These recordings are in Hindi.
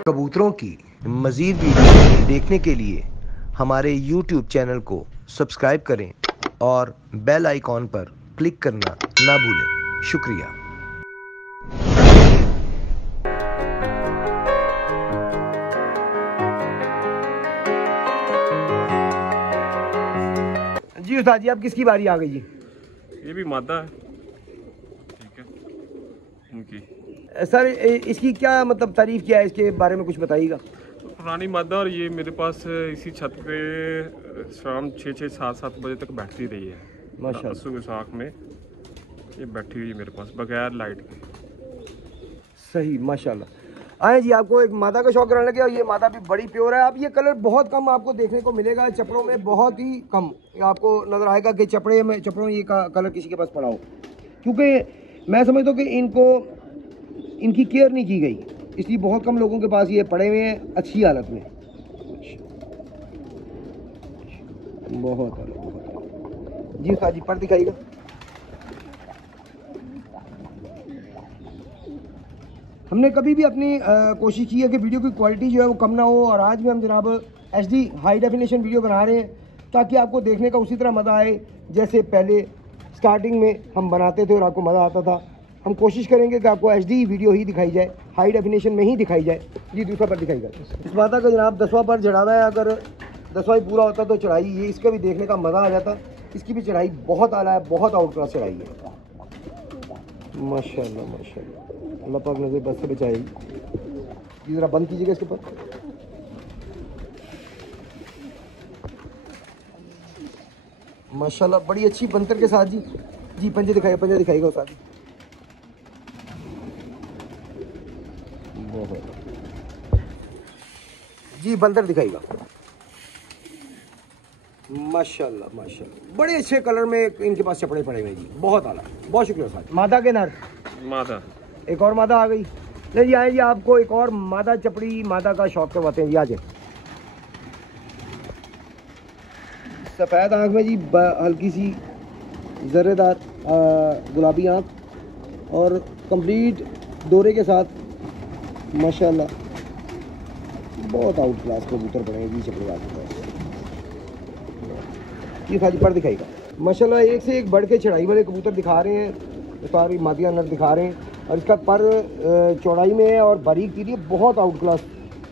कबूतरों की मज़ीद वीडियो देखने के लिए हमारे YouTube चैनल को सब्सक्राइब करें और बेल आइकॉन पर क्लिक करना ना भूलें। शुक्रिया। जी उस्ताद जी, अब किसकी बारी आ गई जी? ये भी मादा है, ठीक है इनकी। सर इसकी क्या मतलब तारीफ क्या है, इसके बारे में कुछ बताइएगा। तो पुरानी मादा, और ये मेरे पास इसी छत पे शाम 6-7 बजे तक बैठती रही है माशाल्लाह। असू के साथ में ये बैठी हुई है मेरे पास बगैर लाइट के। सही माशाल्लाह। आए जी, आपको एक मादा का शौक रहने लगे और ये मादा भी बड़ी प्योर है। अब ये कलर बहुत कम आपको देखने को मिलेगा चपड़ों में, बहुत ही कम आपको नज़र आएगा कि चपड़ों ये कलर किसी के पास पड़ा हो, क्योंकि मैं समझता हूँ कि इनकी केयर नहीं की गई, इसलिए बहुत कम लोगों के पास ये पड़े हुए हैं अच्छी हालत में। बहुत जी उस्ताद जी, पर दिखाइएगा। हमने कभी भी अपनी कोशिश की है कि वीडियो की क्वालिटी जो है वो कम ना हो, और आज भी हम जनाब HD हाई डेफिनेशन वीडियो बना रहे हैं ताकि आपको देखने का उसी तरह मज़ा आए जैसे पहले स्टार्टिंग में हम बनाते थे और आपको मज़ा आता था। हम कोशिश करेंगे कि आपको HD वीडियो ही दिखाई जाए, हाई डेफिनेशन में ही दिखाई जाए। जी दूसरा पर दिखाई जाए। इस बात का जनाब 10वां पर चढ़ावा है, अगर 10वां ही पूरा होता तो चढ़ाई ये इसका भी देखने का मज़ा आ जाता। इसकी भी चढ़ाई बहुत आला है, बहुत आउट क्लास चढ़ाई है। माशाल्लाह माशाल्लाह, अल्लाह पाक नज़र बस से बचाएगी। ज़रा बंद कीजिएगा इसके ऊपर। माशाल्लाह बड़ी अच्छी बंतर के साथ जी। जी पंजे दिखाएगा उस्ताद जी। जी बंदर दिखाएगा। माशाल्लाह माशाल्लाह, बड़े अच्छे कलर में इनके पास चपड़े पड़े हुए जी, बहुत आला। बहुत शुक्रिया उस्ताद। मादा के नर, मादा एक और मादा आ गई। ले जी आए जी, आपको एक और मादा चपड़ी मादा का शौक करवाते हैं जी। आज सफ़ेद आँख में जी, हल्की सी जर्रेदार गुलाबी आँख और कंप्लीट दौरे के साथ माशाल्लाह बहुत आउट क्लास कबूतर पड़े हैं जी चपड़ी आपके पास। ये सारी पर दिखाएगा। माशाल्लाह एक से एक बढ़ के चढ़ाई वाले कबूतर दिखा रहे हैं, सारी मादिया नर दिखा रहे हैं, और इसका पर चौड़ाई में है और बारीक तीरी बहुत आउट क्लास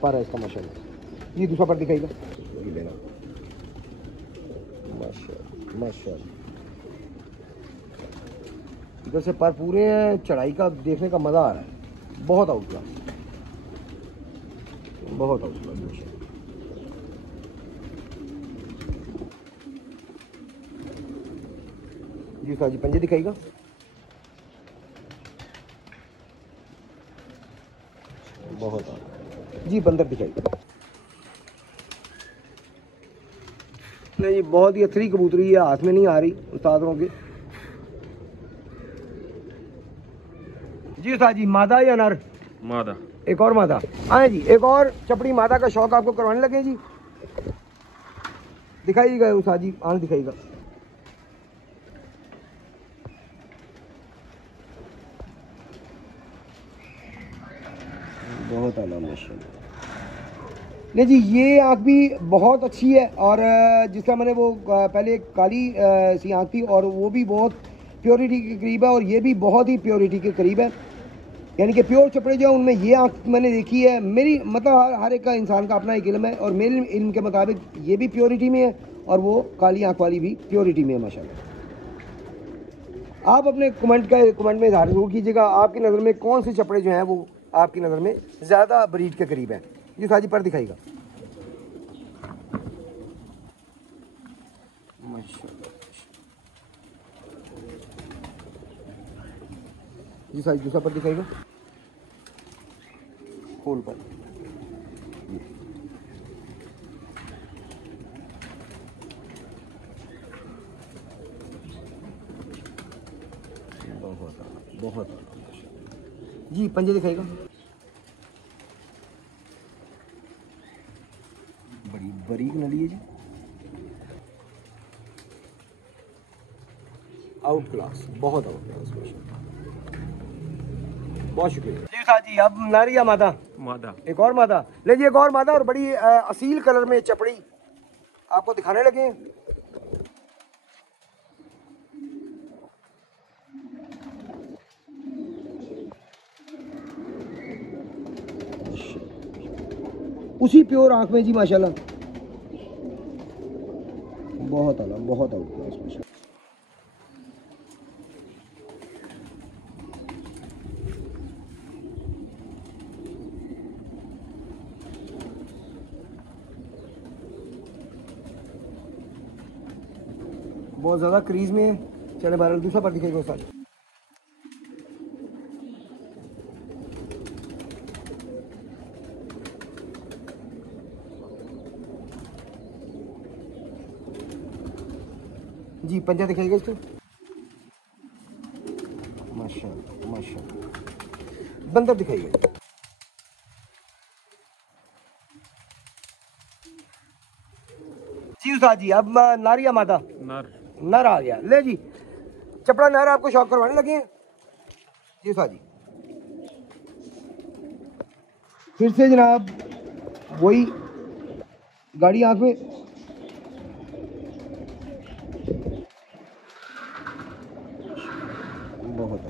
पर है इसका माशाल्लाह। ये दूसरा पर दिखाएगा। ये लेना माशाल्लाह माशाल्लाह, इधर से पर पूरे हैं, चढ़ाई का देखने का मज़ा आ रहा है, बहुत आउट क्लास, बहुत आउट क्लास माशाल्लाह। जी साजी पंजे दिखाएगा। बहुत जी बंदर दिखाएगा। नहीं जी, बहुत ही अथरी कबूतरी है, हाथ में नहीं आ रही उस्तादों के। जी उस्ताद जी, मादा या नर? मादा। एक और मादा। आए जी, एक और चपड़ी मादा का शौक आपको करवाने लगे जी। दिखाइएगा उस्ताद जी, आंख दिखाइएगा। बहुत आला माशाल्लाह। नहीं जी, ये आँख भी बहुत अच्छी है, और जिसका मैंने वो पहले काली सी आँख थी और वो भी बहुत प्योरिटी के करीब है, और ये भी बहुत ही प्योरिटी के करीब है। यानी कि प्योर चपड़े जो उनमें ये आँख मैंने देखी है। मेरी मतलब हर एक का इंसान का अपना एक इल्म है, और मेरे इल्म के मुताबिक ये भी प्योरिटी में है और वो काली आँख वाली भी प्योरिटी में है माशाल्लाह। आप अपने कमेंट में इज़हार जरूर कीजिएगा, आपकी नज़र में कौन से चपड़े जो हैं वो आपकी नज़र में ज़्यादा ब्रीड के करीब है। ये साजी पर दिखाएगा। माशाल्लाह जी साजी दूसरा पर दिखाएगा। फूल पर बहुत जी पंजे दिखाएगा। बड़ी बारीक नली है जी, आउट क्लास, बहुत आउट क्लास। बहुत शुक्रिया। उस्ताद जी अब नारी या मादा? मादा। एक और मादा ले जी, एक और मादा और बड़ी असील कलर में चपड़ी आपको दिखाने लगे हैं। उसी प्योर आंख में जी माशाल्लाह, बहुत आला, बहुत आउट क्लास। बहुत ज़्यादा क्रीज में है। चले बहरहाल दूसरा पर दिखेगा उस्ताद। जी पंजा दिखाइएगा इसको। माशाल्लाह माशाल्लाह। बंदर दिखाइएगा। जी उस्ताद जी अब नारी या मादा? नर। नर आ गया। ले जी चपड़ा नर आपको शौक करवाने लगे हैं जी उस्ताद जी। फिर से जनाब वही गाड़ी आंख में। बहुत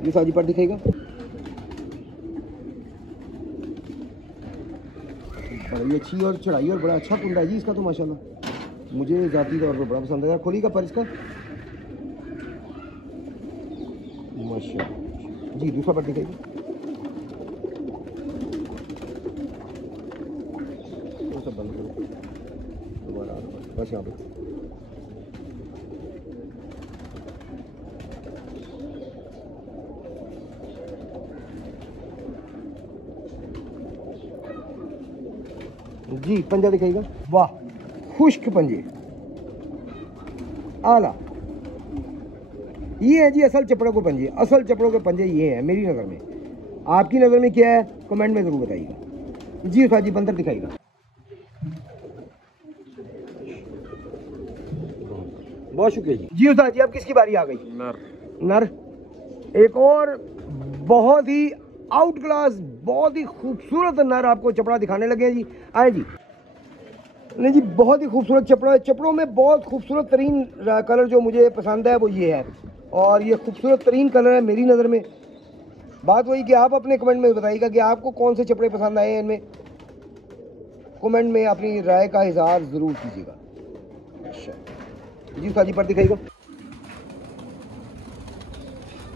ये साजी पर दिखेगा। बड़ी अच्छी और चढ़ाई और बड़ा अच्छा कुंडा है जी इसका तो माशाल्लाह, मुझे जाती तौर पर बड़ा पसंद है। खोली का पर इसका माशाल्लाह जी। दूसरा पर दिखेगा। सब बंद करो दोबारा बस यहाँ पे। जी पंजा दिखाएगा। वाह खुश्क पंजे आला। ये है जी असल चपड़ों के पंजे। असल चपड़ों के पंजे ये हैं मेरी नज़र में। आपकी नज़र में क्या है कमेंट में ज़रूर बताइएगा जी उस्ताद जी। बंदर दिखाएगा। बहुत शुक्रिया जी उस्ताद जी। अब किसकी बारी आ गई? नर। नर। एक और बहुत ही आउट क्लास बहुत ही खूबसूरत नर आपको चपड़ा दिखाने लगे हैं जी। आए जी। नहीं जी बहुत ही खूबसूरत चपड़ा है। चपड़ों में बहुत खूबसूरत तरीन कलर जो मुझे पसंद है वो ये है, और ये खूबसूरत तरीन कलर है मेरी नज़र में। बात वही कि आप अपने कमेंट में बताइएगा कि आपको कौन से चपड़े पसंद आए हैं। इनमें कमेंट में अपनी राय का इजहार ज़रूर कीजिएगा। अच्छा जी साजी पर दिखाइएगा।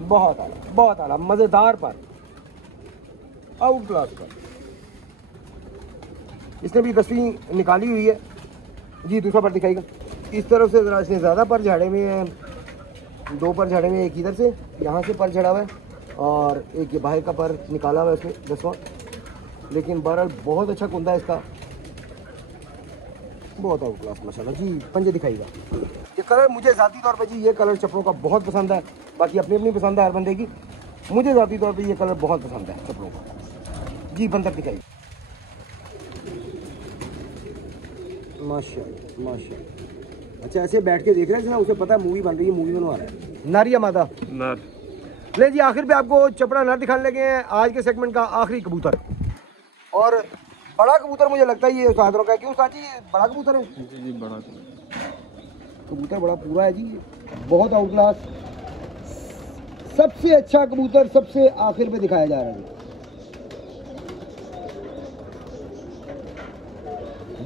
बहुत आला मज़ेदार पर आउट क्लास पर। इसने भी दस्ती निकाली हुई है जी। दूसरा पर दिखाएगा। इस तरफ से ज़रा इसने ज़्यादा पर झाड़े में है, 2 पर झाड़े में। एक इधर से यहाँ से पर झड़ा हुआ है और एक ये बाहर का पर निकाला हुआ है इसमें 10वां। लेकिन बहरहाल बहुत अच्छा कुंदा है इसका, बहुत आउट क्लास माशाल्लाह जी। पंजे दिखाएगा। ये कलर मुझे ज़ाती तौर पर जी ये कलर चपड़ों का बहुत पसंद है। बाकी अपनी अपनी पसंद है हर बंदे की। मुझे ज़ाती तौर पर ये कलर बहुत पसंद है चपड़ों का जी। बंदर दिखाइए। माशाल्लाह माशाल्लाह। अच्छा ऐसे बैठ के देख रहे हैं ना, उसे पता है मूवी बन रही है, मूवी बनवा रहा है। नर या मादा? नर। ले जी आखिर पे आपको चपड़ा नर दिखाने लगे हैं। आज के सेगमेंट का आखिरी कबूतर और बड़ा कबूतर मुझे लगता है ये उस्तादों का। क्यों उस्ताद जी बड़ा कबूतर है? जी बड़ा कबूतर बड़ा पूरा है जी, बहुत आउट क्लास। सबसे अच्छा कबूतर सबसे आखिर पे दिखाया जा रहा है।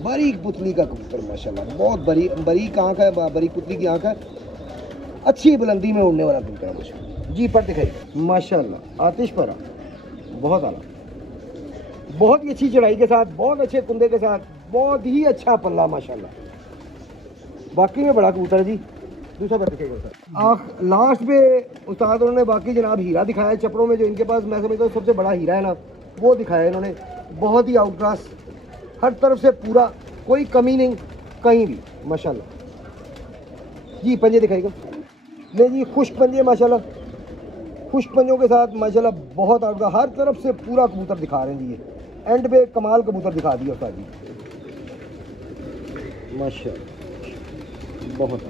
बारीक पुतली का कबूतर माशाल्लाह, बहुत बारीक आंख है, बारीक पुतली की आंख है। अच्छी बुलंदी में उड़ने वाला कबूतर है माशाल्लाह जी। पर दिखाइए माशाल्लाह आतिश पर बहुत आला, बहुत ही अच्छी चढ़ाई के साथ, बहुत अच्छे कुंदे के साथ, बहुत ही अच्छा पल्ला माशाल्लाह। बाकी में बड़ा कबूतर है जी। दूसरा पर दिखेगा सर। लास्ट पे उस्तादों ने बाकी जनाब हीरा दिखाया है चपड़ों में। जो इनके पास मैं समझता हूँ सबसे बड़ा हीरा है ना, वो दिखाया है इन्होंने। बहुत ही आउट क्लास, हर तरफ से पूरा, कोई कमी नहीं कहीं भी माशाल्लाह जी। पंजे दिखाएगा। नहीं जी खुश्क पंजे माशाल्लाह, खुश्क पंजों के साथ माशाल्लाह बहुत आउट, हर तरफ से पूरा कबूतर दिखा रहे हैं जी। ये एंड पे कमाल कबूतर दिखा दिया उस्ताद जी माशाल्लाह, बहुत